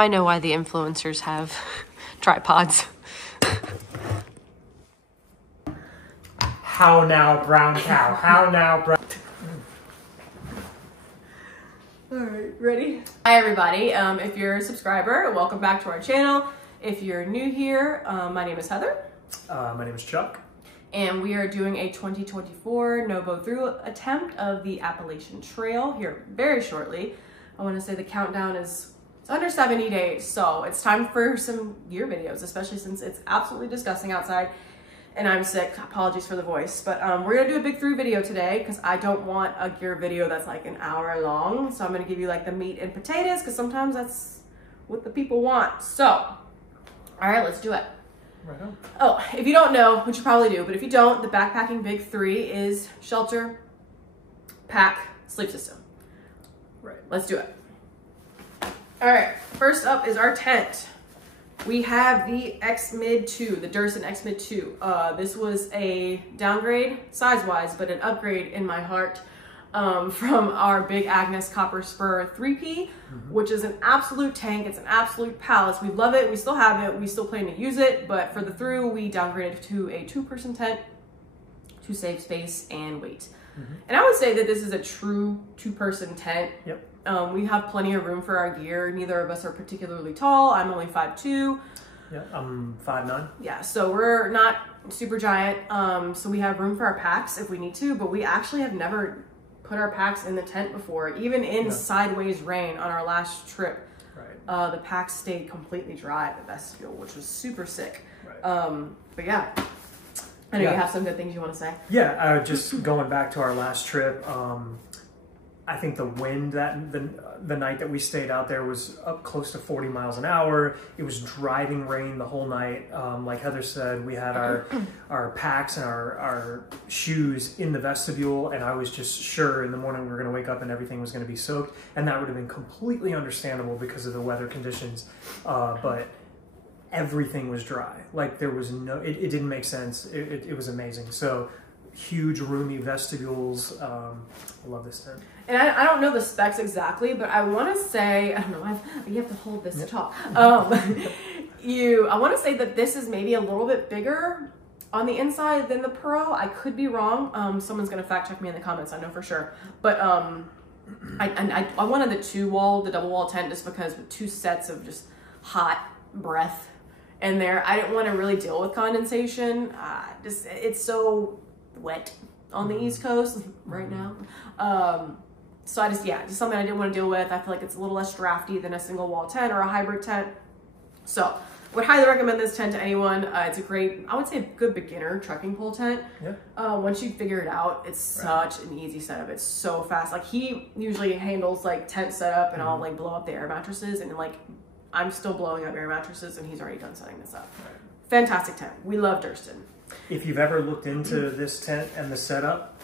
I know why the influencers have tripods. How now, brown cow? How now, brown... All right, ready? Hi, everybody. If you're a subscriber, welcome back to our channel. If you're new here, my name is Heather. My name is Chuck. And we are doing a 2024 NOBO Thru attempt of the Appalachian Trail here very shortly. I want to say the countdown is under 70 days, so it's time for some gear videos, especially since it's absolutely disgusting outside and I'm sick. Apologies for the voice, but we're gonna do a big Thru video today because I don't want a gear video that's like an hour long. So I'm gonna give you like the meat and potatoes because sometimes that's what the people want. So, all right, let's do it. Right on. Oh, if you don't know, which you probably do, but if you don't, the backpacking big three is shelter, pack, sleep system. Right. Let's do it. All right, first up is our tent. We have the X-Mid 2, the Durston X-Mid 2. This was a downgrade size-wise, but an upgrade in my heart from our Big Agnes Copper Spur 3P, which is an absolute tank. It's an absolute palace. We love it. We still have it. We still plan to use it, but for the Thru, we downgraded to a 2-person tent to save space and weight. And I would say that this is a true 2-person tent. Yep. We have plenty of room for our gear. Neither of us are particularly tall. I'm only 5'2". Yeah, I'm 5'9". Yeah, so we're not super giant. So we have room for our packs if we need to, but we actually have never put our packs in the tent before. Even in sideways rain on our last trip, the packs stayed completely dry at the vestibule, which was super sick. Right. But yeah, I know you have some good things you want to say. Yeah, just going back to our last trip, I think the wind the night that we stayed out there was up close to 40 miles an hour. It was driving rain the whole night. Like Heather said, we had our packs and our shoes in the vestibule, and I was just sure in the morning we were going to wake up and everything was going to be soaked, and that would have been completely understandable because of the weather conditions. But everything was dry. Like there was no, it didn't make sense. It was amazing. So huge roomy vestibules. I love this tent. And I don't know the specs exactly, but I want to say, I don't know, you have to hold this to talk. I want to say that this is maybe a little bit bigger on the inside than the Pro. I could be wrong. Someone's going to fact check me in the comments, I know for sure. But I wanted the double wall tent just because with 2 sets of just hot breath in there, I didn't want to really deal with condensation. It's so wet on the East Coast right now. So just something I didn't want to deal with. I feel like it's a little less drafty than a single wall tent or a hybrid tent. So would highly recommend this tent to anyone. It's a great, I would say a good beginner trekking pole tent. Yeah. Once you figure it out, it's such an easy setup. It's so fast. Like he usually handles like tent setup and I'll like blow up the air mattresses, and like I'm still blowing up air mattresses and he's already done setting this up. Fantastic tent. We love Durston. If you've ever looked into this tent and the setup,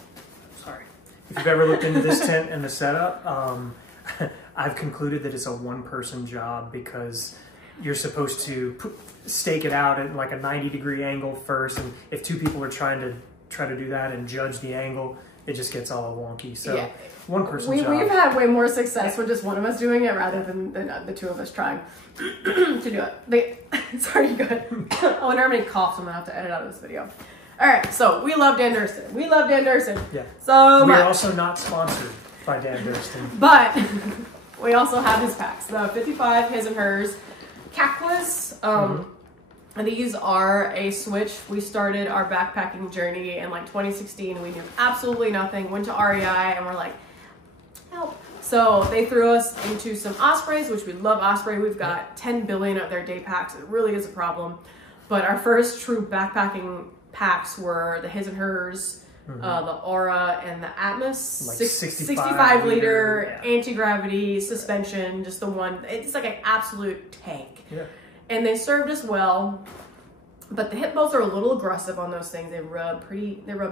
if you've ever looked into this tent and the setup, I've concluded that it's a 1-person job because you're supposed to stake it out at like a 90-degree angle first, and if 2 people are trying to do that and judge the angle, it just gets all wonky. So 1-person job. We've had way more success with just one of us doing it rather than the 2 of us trying to do it. Sorry, go ahead. I wonder how many coughs I'm gonna have to edit out of this video. All right, so we love Dan Durston. We love Dan Durston. Yeah. So we're also not sponsored by Dan Durston, but we also have his packs. The 55, his and hers, Cackless. And these are a switch. We started our backpacking journey in like 2016. We knew absolutely nothing. Went to REI and we're like, help. So they threw us into some Ospreys, which we love Osprey. We've got 10 billion of their day packs. It really is a problem. But our first true backpacking packs were the his and hers, the Aura, and the Atmos. Like 65 liter anti-gravity suspension, just the one. It's like an absolute tank. Yeah. And they served us well, but the hip bolts are a little aggressive on those things. They rubbed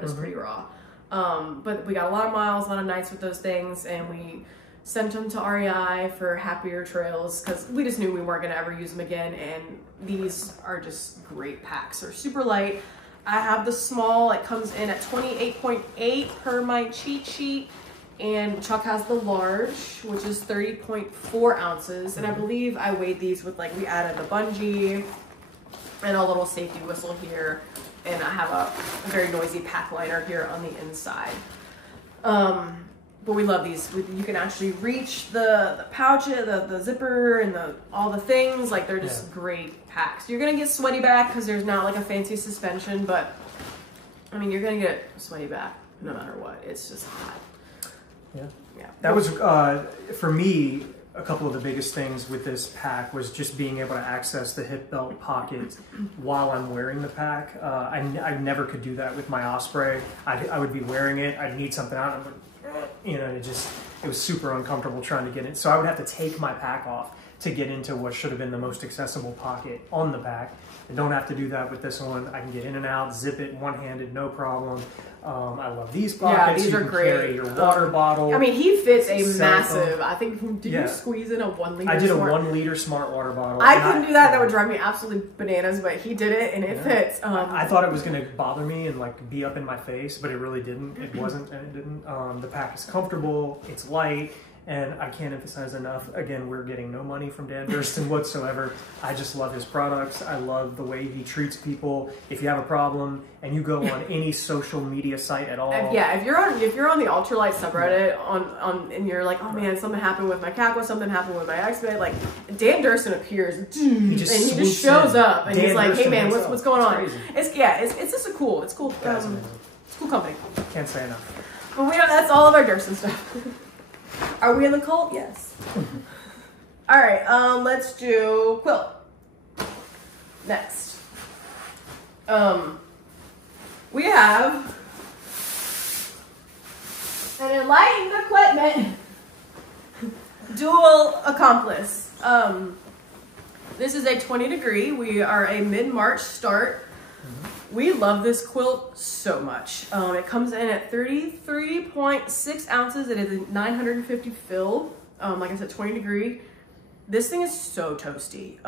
us pretty raw. But we got a lot of miles, a lot of nights with those things, and we sent them to REI for happier trails because we just knew we weren't gonna ever use them again. And these are just great packs. They're super light. I have the small, it comes in at 28.8 per my cheat sheet. And Chuck has the large, which is 30.4 ounces. And I believe I weighed these with, like, we added the bungee and a little safety whistle here. And I have a very noisy pack liner here on the inside. But we love these. You can actually reach the pouch, the zipper, and all the things. Like, they're just great packs. You're gonna get sweaty back because there's not like a fancy suspension, but I mean, you're gonna get sweaty back no matter what. It's just hot. Yeah. That was for me. A couple of the biggest things with this pack was just being able to access the hip belt pocket while I'm wearing the pack. I never could do that with my Osprey. I would be wearing it. I'd need something out. I'm like, you know, it was super uncomfortable trying to get it. So I would have to take my pack off to get into what should have been the most accessible pocket on the pack. I don't have to do that with this one. I can get in and out, zip it one-handed, no problem. I love these pockets. Yeah, these are great. Carry your water bottle. I mean, he fits a massive. I think. Did you squeeze in a 1 liter? I did a 1 liter smart water bottle. I couldn't do that. That would drive me absolutely bananas. But he did it, and it fits. I thought it was going to bother me and like be up in my face, but it really didn't. It wasn't, and it didn't. The pack is comfortable. It's light. And I can't emphasize enough, again, we're getting no money from Dan Durston whatsoever. I just love his products. I love the way he treats people. If you have a problem and you go on any social media site at all. If you're on the ultralight subreddit and you're like, oh man, something happened with my Kakwa, something happened with my X-Men, like Dan Durston appears and he just shows up and he's like, hey man, what's going on? It's just it's cool company. Can't say enough. But that's all of our Durston stuff. Are we in the cult? Yes. All right, let's do quilt. Next. We have an enlightened equipment dual accomplice. This is a 20 degree. We are a mid-March start. We love this quilt so much. It comes in at 33.6 ounces. It is a 950 fill. Like I said, 20 degree. This thing is so toasty.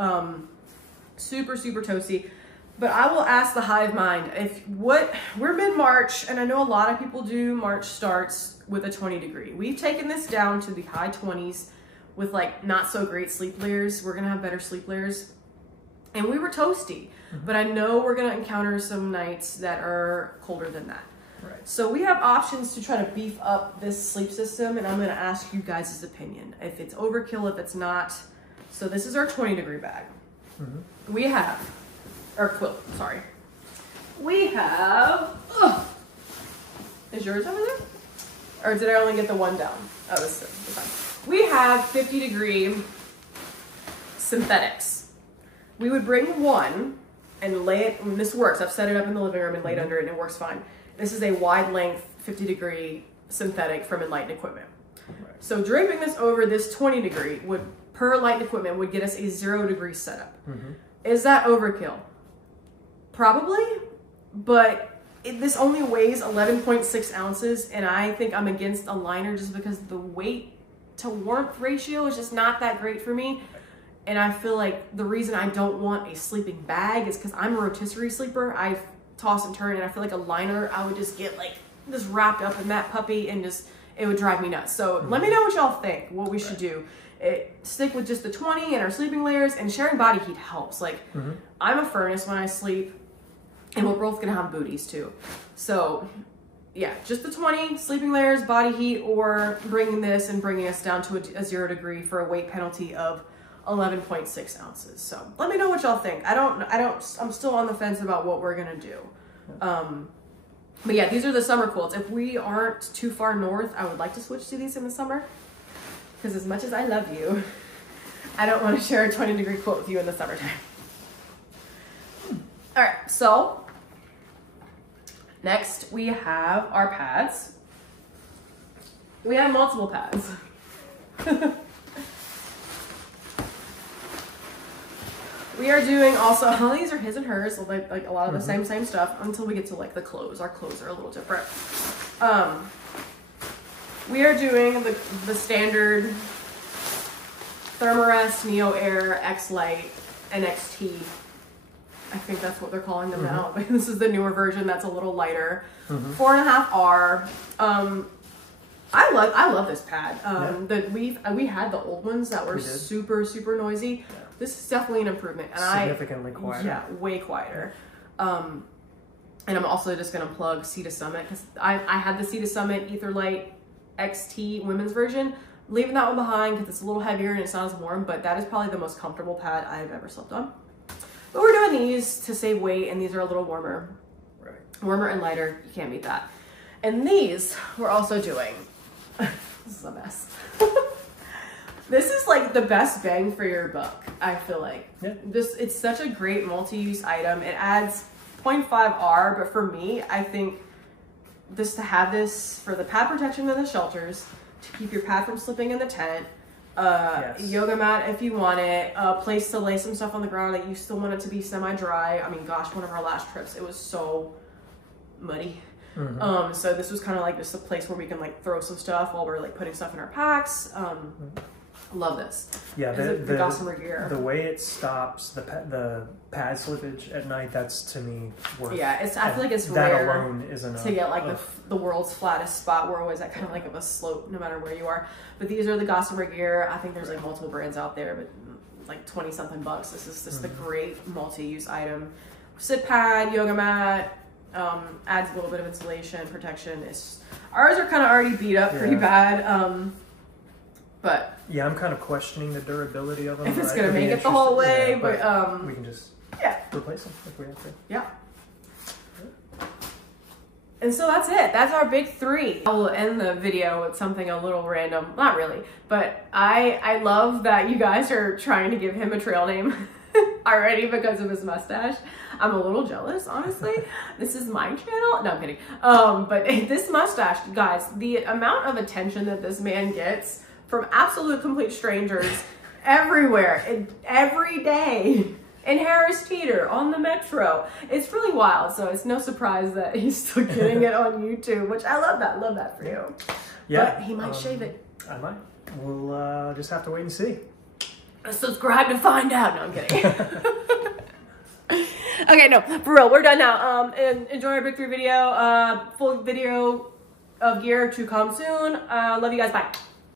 Super, super toasty. But I will ask the hive mind, we're mid-March, and I know a lot of people do March starts with a 20 degree. We've taken this down to the high 20s with like not so great sleep layers. We're gonna have better sleep layers. And we were toasty, but I know we're gonna encounter some nights that are colder than that. Right. So we have options to try to beef up this sleep system, and I'm gonna ask you guys' opinion. If it's overkill, if it's not. So this is our 20 degree bag. We have, or quilt, sorry. We have, is yours over there? Or did I only get the one down? Oh, this is fine. We have 50 degree synthetics. We would bring one and lay it, and this works. I've set it up in the living room and laid under it and it works fine. This is a wide length 50 degree synthetic from Enlightened Equipment. Right. So draping this over this 20 degree per Enlightened Equipment would get us a 0 degree setup. Is that overkill? Probably, but this only weighs 11.6 ounces and I think I'm against a liner just because the weight to warmth ratio is just not that great for me. And I feel like the reason I don't want a sleeping bag is because I'm a rotisserie sleeper. I toss and turn, and I feel like a liner, I would just get like just wrapped up in that puppy and it would drive me nuts. So let me know what y'all think, what we should do. Stick with just the 20 and our sleeping layers, and sharing body heat helps. Like I'm a furnace when I sleep, and we're both gonna have booties too. So yeah, just the 20 sleeping layers, body heat, or bringing this and bringing us down to a 0 degree for a weight penalty of 11.6 ounces. So let me know what y'all think. I'm still on the fence about what we're gonna do. But yeah, these are the summer quilts. If we aren't too far north, I would like to switch to these in the summer. Because as much as I love you, I don't want to share a 20 degree quilt with you in the summertime. All right, so next we have our pads. We have multiple pads. We are doing also, all these are his and hers, so like a lot of the same stuff until we get to like the clothes. Our clothes are a little different. We are doing the standard Thermarest, Neo Air, X-Lite, and XT. I think that's what they're calling them now. But this is the newer version that's a little lighter. 4.5R. I love this pad. We had the old ones that were super noisy. Yeah. This is definitely an improvement, and significantly quieter. Yeah, way quieter. And I'm also just gonna plug Sea to Summit because I had the Sea to Summit Etherlight XT women's version. Leaving that one behind because it's a little heavier and it's not as warm, but that is probably the most comfortable pad I've ever slept on. But we're doing these to save weight, and these are a little warmer. Right. Warmer and lighter. You can't beat that. And these we're also doing. This is a mess. This is like the best bang for your buck, I feel like. Yeah. It's such a great multi-use item. It adds 0.5R, but for me, I think to have this for the pad protection in the shelters, to keep your pad from slipping in the tent, yoga mat if you want it, a place to lay some stuff on the ground that you still want it to be semi-dry. I mean, gosh, one of our last trips, it was so muddy. Mm-hmm. So this was kind of like just a place where we can like throw some stuff while we're like putting stuff in our packs. Love this. Yeah, the Gossamer gear. The way it stops the pad slippage at night, that's to me worth. Yeah, I feel like it's that rare alone is enough to get like the world's flattest spot. We're always at kind of like of a slope, no matter where you are. But these are the Gossamer gear. I think there's like multiple brands out there, but like 20 something bucks. This is just a great multi-use item. Sit pad, yoga mat. Adds a little bit of insulation, protection. Ours are kind of already beat up pretty bad. But yeah, I'm kind of questioning the durability of them. If it's gonna make it the whole way, but we can just replace them if we have to. Yeah. And so that's it. That's our big 3. I will end the video with something a little random. Not really, but I love that you guys are trying to give him a trail name already because of his mustache. I'm a little jealous, honestly. This is my channel. No, I'm kidding. But this mustache, guys, the amount of attention that this man gets from absolute complete strangers everywhere, every day, in Harris Teeter, on the metro. It's really wild, so it's no surprise that he's still getting it on YouTube, which I love that. Love that for you. Yeah. But he might shave it. I might. We'll just have to wait and see. Subscribe to find out. No, I'm kidding. Okay, no, for real, we're done now. And enjoy our big 3 video. Full video of gear to come soon. Love you guys. Bye.